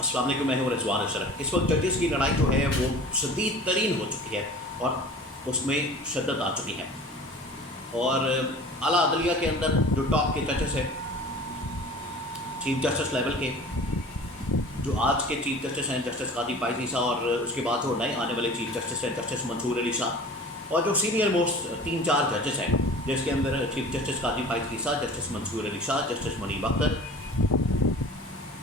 अस्सलाम वालेकुम, मैं हूं रिजवान अशरफ। इस वक्त जजेस की लड़ाई जो है वो शदीद तरीन हो चुकी है और उसमें शद्दत आ चुकी है। और आला अदलिया के अंदर जो टॉप के जजेस हैं, चीफ जस्टिस लेवल के, जो आज के चीफ जस्टिस हैं जस्टिस कादी पाइस ईसा, और उसके बाद जो नए आने वाले चीफ जस्टिस हैं जस्टिस मंसूर अली शाह, और जो सीनियर मोस्ट 3-4 जजेस हैं जिसके अंदर chief justice Qazi Faez Isa, justice Mansoor Ali Shah, justice Munib Akhtar,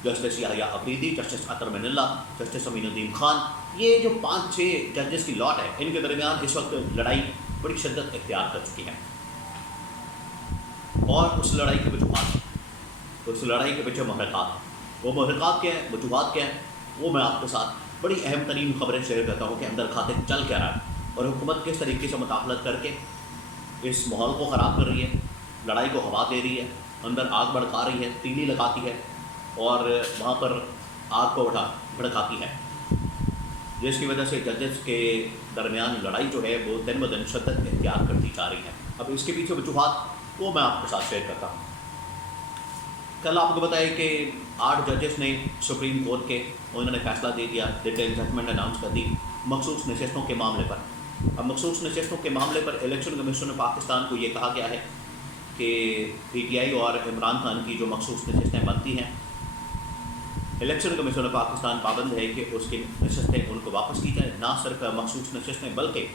justice Yahya Afridi, justice Athar Minallah, justice Aminuddin Khan, ये जो 5-6 जजेस की लॉट है, इनके दरमियान इस वक्त लड़ाई बड़ी शिद्दत इख्तियार कर चुकी है। और उस लड़ाई के वजूहात, उस लड़ाई के पीछे महरक़ात, वो महरक़ात क्या हैं, वजूहात क्या हैं, वो मैं आपके साथ बड़ी अहम तरीन खबरें शेयर करता हूँ कि अंदर खाते चल क्या रहा है और हुकूमत किस तरीके से मुदाखलत करके इस माहौल को ख़राब कर रही है, लड़ाई को हवा दे रही है, अंदर आग भड़का रही है, तीली लगाती है और वहाँ पर आग को भड़काती है, जिसकी वजह से जजेस के दरमियान लड़ाई जो है वो दिन ब दिन शिद्दत इख्तियार करती जा रही है। अब इसके पीछे वजूहात वो मैं आपके साथ शेयर करता हूँ। कल आपको बताया कि 8 जजेस ने सुप्रीम कोर्ट के उन्होंने फैसला दे दिया, डिटेल जजमेंट अनाउंस कर दी मखसूस नशस्तों के मामले पर। अब मखसूस नशस्तों के मामले पर इलेक्शन कमीशन पाकिस्तान को ये कहा गया है कि PTI और इमरान खान की जो मखसूस नशस्तें बनती हैं, इलेक्शन कमीशन पाकिस्तान पाबंद है कि उसकी नशस्तें उनको वापस की जाए। ना सिर्फ मखसूस नशस्तें बल्कि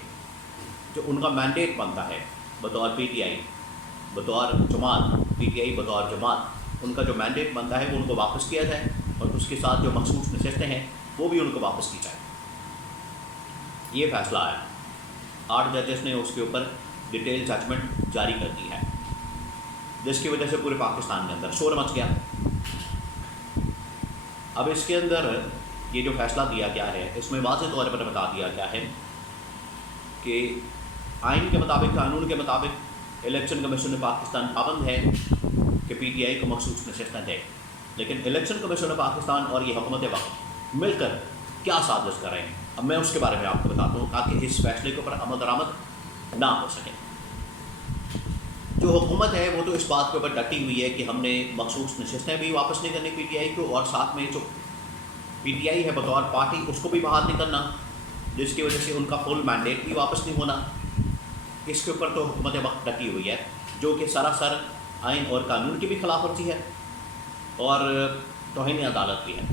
जो उनका मैंडेट बनता है बतौर PTI, बतौर जमात, PTI बतौर जमात, उनका जो मैंडेट बनता है वो उनको वापस किया जाए और उसके साथ जो मखसूस नशस्तें हैं वो भी उनको वापस की जाए। ये फैसला आया, 8 जजेस ने उसके ऊपर डिटेल जजमेंट जारी कर दी है, जिसकी वजह से पूरे पाकिस्तान के अंदर शोर मच गया। अब इसके अंदर ये जो फैसला दिया गया है इसमें वाज़ेह तौर पर बता दिया गया है कि आइन के मुताबिक, कानून के मुताबिक इलेक्शन कमीशन पाकिस्तान पाबंद है कि PTI को मखसूस नशस्तें दें, लेकिन इलेक्शन कमीशन पाकिस्तान और ये हुकूमत वक्त मिलकर क्या साजिश कर रहे हैं, अब मैं उसके बारे में आपको बताता हूँ ताकि इस फैसले के ऊपर अमल दरामद ना हो सके। जो हुकूमत है वो तो इस बात के ऊपर डटी हुई है कि हमने मखसूस नशस्तें भी वापस नहीं करनी PTI को, और साथ में जो PTI है बतौर पार्टी उसको भी बहाल नहीं करना, जिसकी वजह से उनका फुल मैंडेट भी वापस नहीं होना। इसके ऊपर तो हुकूमत वक्त डटी हुई है, जो कि सरासर आइन और कानून की भी खिलाफ वर्जी है और तौहीन अदालत भी है।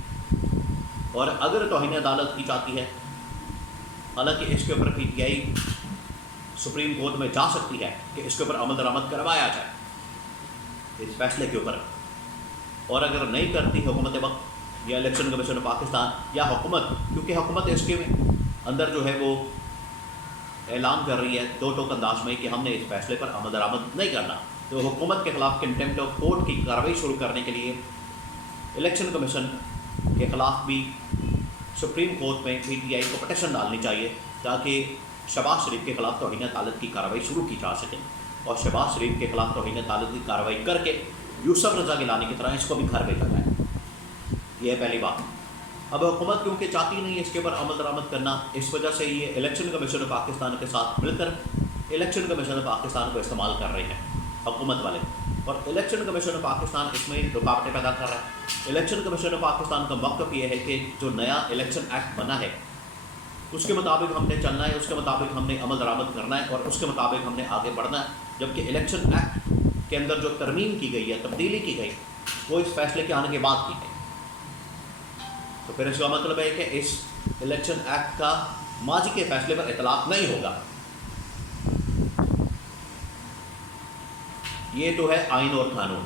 और अगर तौहीन अदालत की जाती है, हालांकि इसके ऊपर PTI सुप्रीम कोर्ट में जा सकती है कि इसके ऊपर अमल दरामद करवाया जाए इस फैसले के ऊपर, और अगर नहीं करती हुकूमत वक्त या इलेक्शन कमीशन पाकिस्तान या हुकूमत, क्योंकि हुकूमत इसके अंदर जो है वो ऐलान कर रही है दो टोक अंदाज में कि हमने इस फैसले पर अमल दरामद नहीं करना, तो हुकूमत के ख़िलाफ़ कंटेम्प्ट ऑफ कोर्ट की कार्रवाई शुरू करने के लिए इलेक्शन कमीशन के ख़िलाफ़ भी सुप्रीम कोर्ट में PTI को पटिशन डालनी चाहिए ताकि शहबाज शरीफ के ख़िलाफ़ तौहीन अदालत की कार्रवाई शुरू की जा सके, और शहबाज शरीफ के ख़िलाफ़ तौहीन अदालत की कार्रवाई करके यूसुफ रज़ा गिलानी की तरह इसको भी घर भेजा जाए। यह है पहली बात। अब हुकूमत क्योंकि चाहती नहीं है इसके ऊपर अमल दरामद करना, इस वजह से ये इलेक्शन कमीशन पाकिस्तान के साथ मिलकर इलेक्शन कमीशन पाकिस्तान को इस्तेमाल कर रहे हैं हुकूमत वाले, और इलेक्शन कमीशन पाकिस्तान इसमें रुकावटें पैदा कर रहा है। इलेक्शन कमीशन पाकिस्तान का मौक़िफ़ ये है कि जो नया इलेक्शन एक्ट बना है उसके मुताबिक हमने चलना है, उसके मुताबिक हमने अमल दरामद करना है और उसके मुताबिक हमने आगे बढ़ना है, जबकि इलेक्शन एक्ट के अंदर जो तरमीम की गई है, तब्दीली की गई, वो इस फैसले के आने के बाद की गई। तो फिर इसका मतलब है कि इस इलेक्शन एक्ट का माजी के फैसले पर इतलाक़ नहीं होगा। ये तो है आइन और कानून,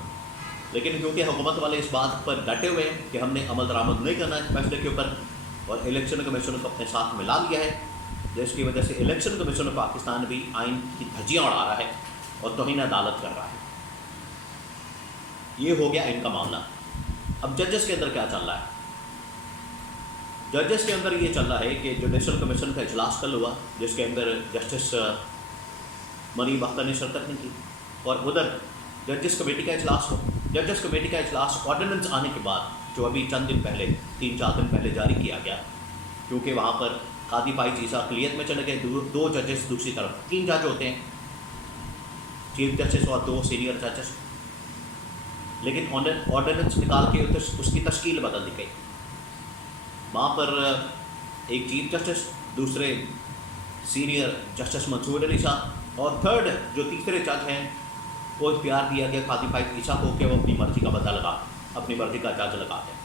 लेकिन क्योंकि हुकूमत वाले इस बात पर डटे हुए हैं कि हमने अमल दरामद नहीं करना इस फैसले के ऊपर, और इलेक्शन कमीशन को अपने साथ मिला लिया है, जिसकी वजह से इलेक्शन कमीशन पाकिस्तान भी आइन की धज्जियाँ उड़ा रहा है और तौहीन अदालत कर रहा है। ये हो गया इनका मामला। अब जजेस के अंदर क्या चल रहा है? जजेस के अंदर ये चल रहा है कि जुडिशल कमीशन का इजलास कल हुआ, जिसके अंदर जस्टिस मुनीब अख्तर ने शिरकत नहीं की, और उधर जजेस कमेटी का इजलास हो। जजेस कमेटी का इजलास ऑर्डिनेंस आने के बाद, जो अभी चंद दिन पहले, 3-4 दिन पहले जारी किया गया, क्योंकि वहाँ पर कादी पाइस ईसा अक़लियत में चले गए, 2 जजेस दूसरी तरफ, 3 जज होते हैं, चीफ जस्टिस और 2 सीनियर जजेस, लेकिन ऑर्डिनेंस निकाल के उसकी तश्कील बदल दी गई। वहाँ पर एक चीफ जस्टिस, दूसरे सीनियर जस्टिस मंसूर अली शाह और थर्ड जो तीसरे जज हैं वो इख्तियार दिया गया काजी फाइज ईसा को कि वो अपनी मर्ज़ी का बदला लगा, अपनी मर्ज़ी का जज लगा दें।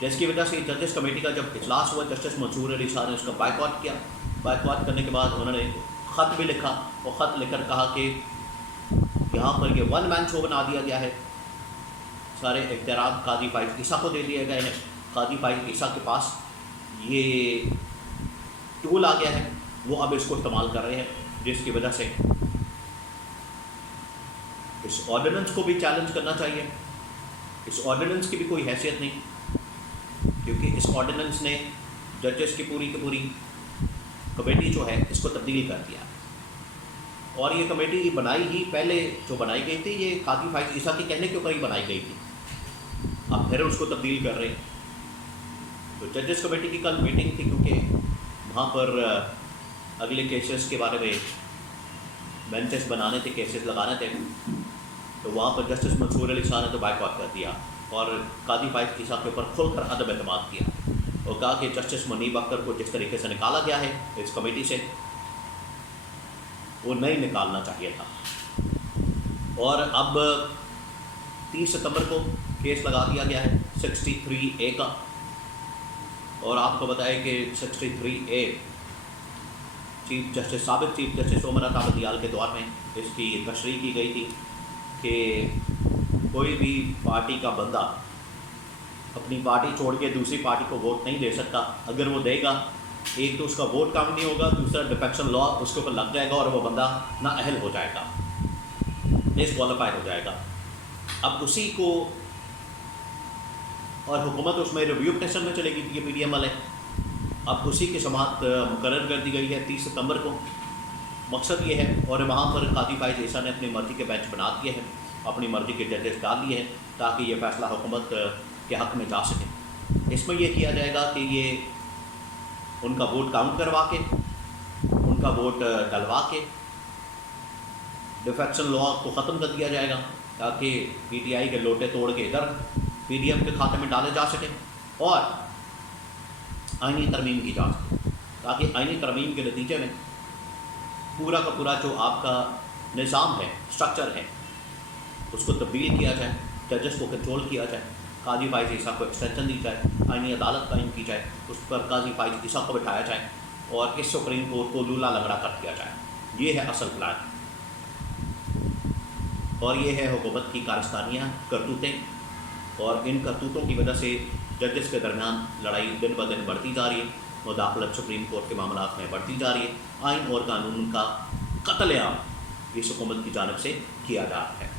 जिसकी वजह से जजेस कमेटी का जब इजलास हुआ जस्टिस मंसूर अली शाह ने उसका बायकॉट किया। बायकॉट करने के बाद उन्होंने ख़त भी लिखा और ख़त लिखकर कहा कि यहाँ पर ये वन मैन शो बना दिया गया है, सारे इख्तियारात काजी फाइज ईसा को दे दिए गए हैं। काजी फाइज ईसा के पास ये टूल आ गया है, वो अब इसको इस्तेमाल कर रहे हैं, जिसकी वजह से इस ऑर्डिनेंस को भी चैलेंज करना चाहिए। इस ऑर्डिनेंस की भी कोई हैसियत नहीं, क्योंकि इस ऑर्डिनेंस ने जजेस की पूरी कमेटी जो है इसको तब्दील कर दिया। और ये कमेटी बनाई ही पहले जो बनाई गई थी ये काजी फाइज ईसा के कहने के ऊपर ही बनाई गई थी, अब फिर उसको तब्दील कर रहे हैं। तो जजेस कमेटी की कल मीटिंग थी, क्योंकि वहाँ पर अगले केसेस के बारे में बेंचेस बनाने थे, केसेस लगाने थे। तो वहाँ पर जस्टिस मंसूर अली शाह ने तो बायकॉट कर दिया और काजी फाइज ईसा के ऊपर खुलकर अदब एतमाद किया और कहा कि जस्टिस मुनीब अख्तर को जिस तरीके से निकाला गया है इस कमेटी से, वो नहीं निकालना चाहिए था। और अब 30 सितंबर को केस लगा दिया गया है 63A का। और आपको बताएं कि 63A साबिक़ chief justice Umar Ata Bandial के दौर में इसकी तशरीह की गई थी कि कोई भी पार्टी का बंदा अपनी पार्टी छोड़ के दूसरी पार्टी को वोट नहीं दे सकता। अगर वो देगा, एक तो उसका वोट काम नहीं होगा, दूसरा डिफेक्शन लॉ उसके ऊपर लग जाएगा और वो बंदा नाअहल हो जाएगा, डिसक्वालीफाइड हो जाएगा। अब उसी को और हुकूमत उसमें रिव्यू पिटिशन में चलेगी, ये PDM वाले, अब उसी की समाअत मुकर्रर कर दी गई है 30 सितंबर को। मकसद ये है, और वहाँ पर काजी फाइज ईसा ने अपनी मर्ज़ी के बेंच बना दिए हैं, अपनी मर्ज़ी के जजेस डाल दिए हैं, ताकि ये फ़ैसला हुकूमत के हक़ में जा सके। इसमें यह किया जाएगा कि ये उनका वोट काउंट करवा के, उनका वोट डलवा के डिफेक्शन लॉ को ख़त्म कर दिया जाएगा, ताकि PTI के लोटे तोड़ के इधर PDM के खाते में डाले जा सकें और आईनी तरमीम की जा सके, ताकि आईनी तरमीम के नतीजे में पूरा का पूरा जो आपका निज़ाम है, स्ट्रक्चर है, उसको तब्दील किया जाए, जजेस को कंट्रोल किया जाए, काजी फाइज ईसा को एक्सटेंशन दी जाए, आईनी अदालत कायम की जाए, उस पर काजी फाइज ईसा को बिठाया जाए और इस सुप्रीम कोर्ट को लूला लंगड़ा कर दिया जाए। ये है असल प्लान और ये है हुकूमत की कारस्तानियाँ, करतूतें, और इन करतूतों की वजह से जजेस के दरमियान लड़ाई दिन ब दिन बढ़ती जा रही है, मुदाखलत सुप्रीम कोर्ट के मामलात में बढ़ती जा रही है, आइन और कानून का कत्लेआम इस हुकूमत की जानिब से किया जा रहा है।